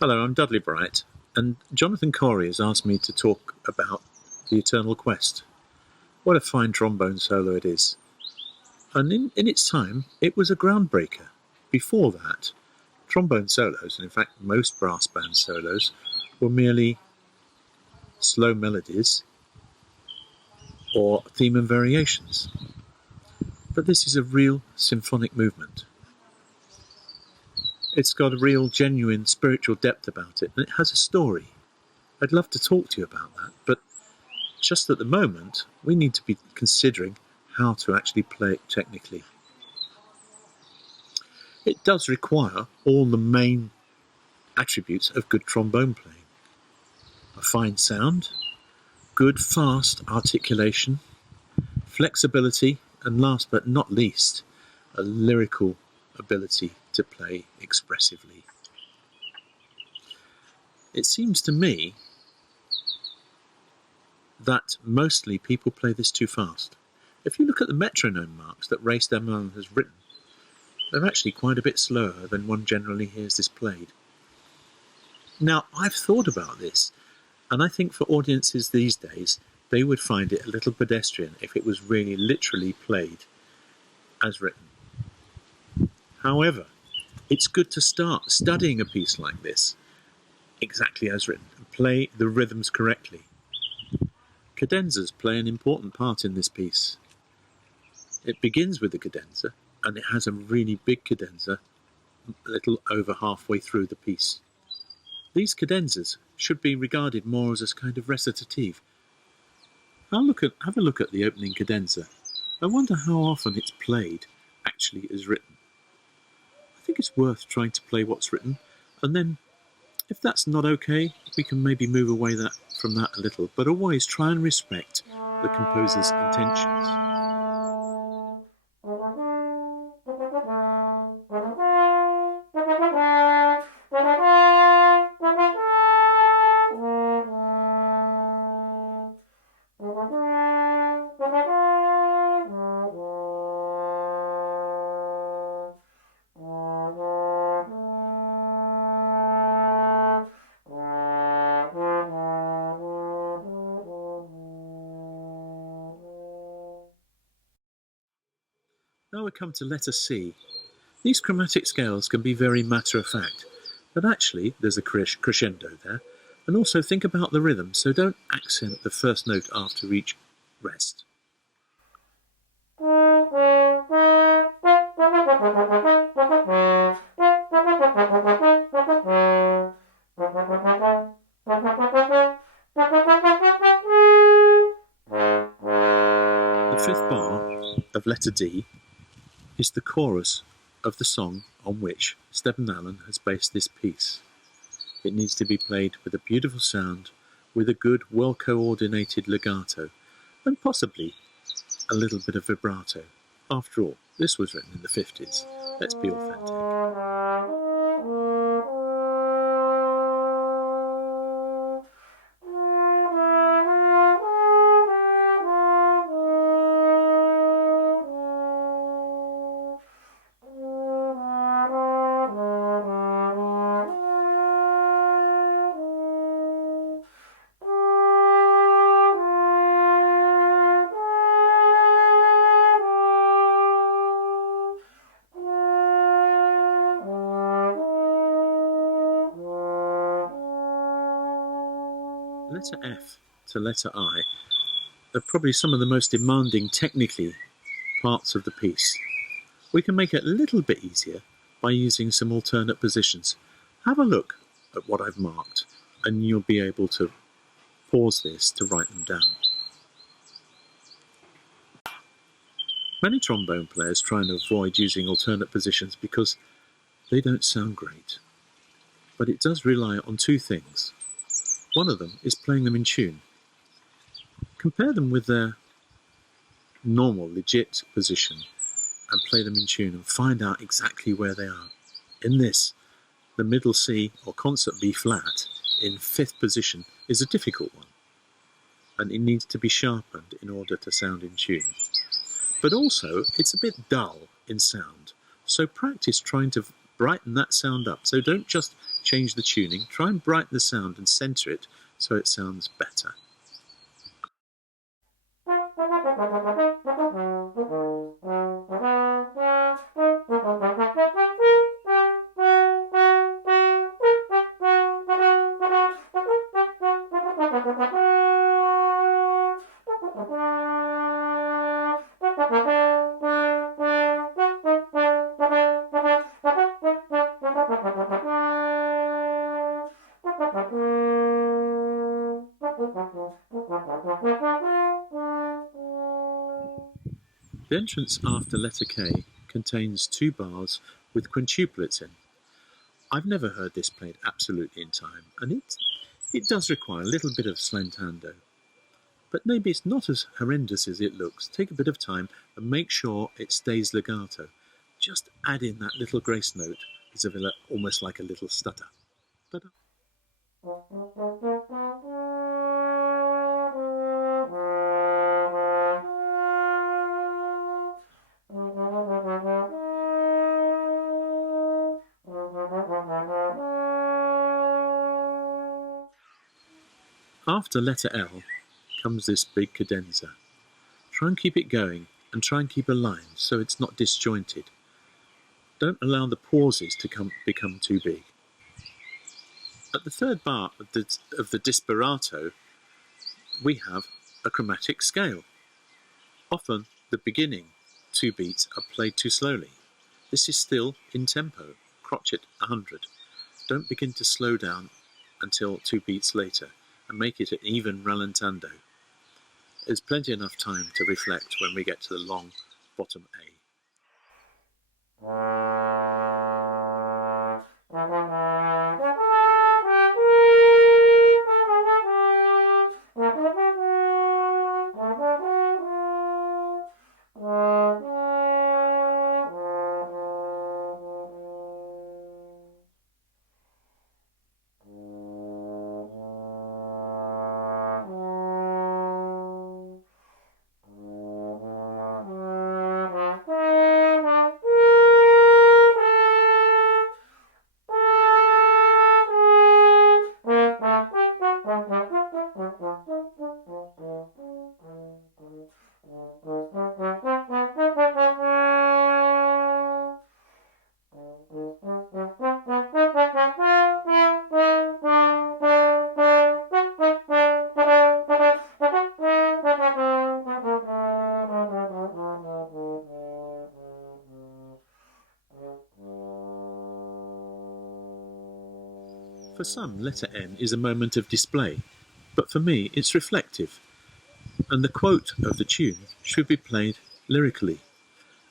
Hello, I'm Dudley Bright, and Jonathan Corey has asked me to talk about The Eternal Quest. What a fine trombone solo it is. And in its time, it was a groundbreaker. Before that, trombone solos, and in fact most brass band solos, were merely slow melodies or theme and variations. But this is a real symphonic movement. It's got a real, genuine spiritual depth about it, and it has a story. I'd love to talk to you about that, but just at the moment, we need to be considering how to actually play it technically. It does require all the main attributes of good trombone playing. A fine sound, good fast articulation, flexibility, and last but not least, a lyrical ability to play expressively. It seems to me that mostly people play this too fast. If you look at the metronome marks that Ray Steadman-Allen has written, they're actually quite a bit slower than one generally hears this played. Now, I've thought about this, and I think for audiences these days, they would find it a little pedestrian if it was really literally played as written. However, it's good to start studying a piece like this, exactly as written, and play the rhythms correctly. Cadenzas play an important part in this piece. It begins with the cadenza, and it has a really big cadenza, a little over halfway through the piece. These cadenzas should be regarded more as a kind of recitative. Have a look at the opening cadenza. I wonder how often it's played actually as written. I think it's worth trying to play what's written, and then if that's not okay, we can maybe move away from that a little, but always try and respect the composer's intentions. Now we come to letter C. These chromatic scales can be very matter-of-fact, but actually there's a crescendo there, and also think about the rhythm, so don't accent the first note after each rest. The fifth bar of letter D is the chorus of the song on which Steadman-Allen has based this piece. It needs to be played with a beautiful sound, with a good, well-coordinated legato, and possibly a little bit of vibrato. After all, this was written in the 50s. Let's be authentic. Letter F to letter I are probably some of the most demanding technically parts of the piece. We can make it a little bit easier by using some alternate positions. Have a look at what I've marked and you'll be able to pause this to write them down. Many trombone players try and avoid using alternate positions because they don't sound great. But it does rely on two things. One of them is playing them in tune. Compare them with their normal, legit position and play them in tune and find out exactly where they are. In this, the middle C or concert B flat in fifth position is a difficult one, and it needs to be sharpened in order to sound in tune. But also, it's a bit dull in sound, so practice trying to brighten that sound up. So don't just change the tuning, try and brighten the sound and centre it so it sounds better. The entrance after letter K contains 2 bars with quintuplets in. I've never heard this played absolutely in time, and it does require a little bit of slentando. But maybe it's not as horrendous as it looks. Take a bit of time and make sure it stays legato. Just add in that little grace note as almost like a little stutter. Ta-da. After letter L comes this big cadenza. Try and keep it going and try and keep a line so it's not disjointed. Don't allow the pauses to become too big. At the 3rd bar of the disperato, we have a chromatic scale. Often the beginning 2 beats are played too slowly. This is still in tempo, crotchet 100. Don't begin to slow down until 2 beats later and make it an even rallentando. There's plenty enough time to reflect when we get to the long bottom A. For some, letter N is a moment of display, but for me it's reflective, and the quote of the tune should be played lyrically,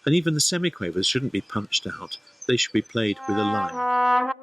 and even the semiquavers shouldn't be punched out, they should be played with a line.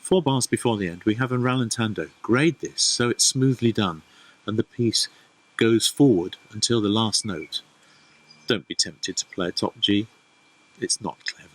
Four bars before the end, we have a rallentando. Grade this so it's smoothly done, and the piece goes forward until the last note. Don't be tempted to play a top G. It's not clever.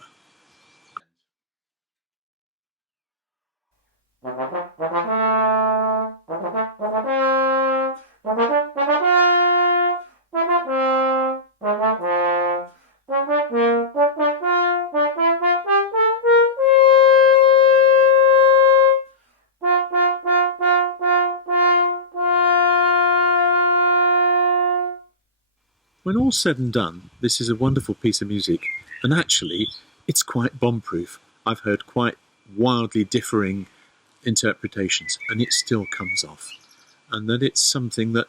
When all's said and done, this is a wonderful piece of music, and actually, it's quite bomb-proof. I've heard quite wildly differing interpretations, and it still comes off. And that it's something that,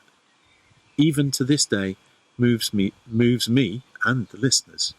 even to this day, moves me and the listeners.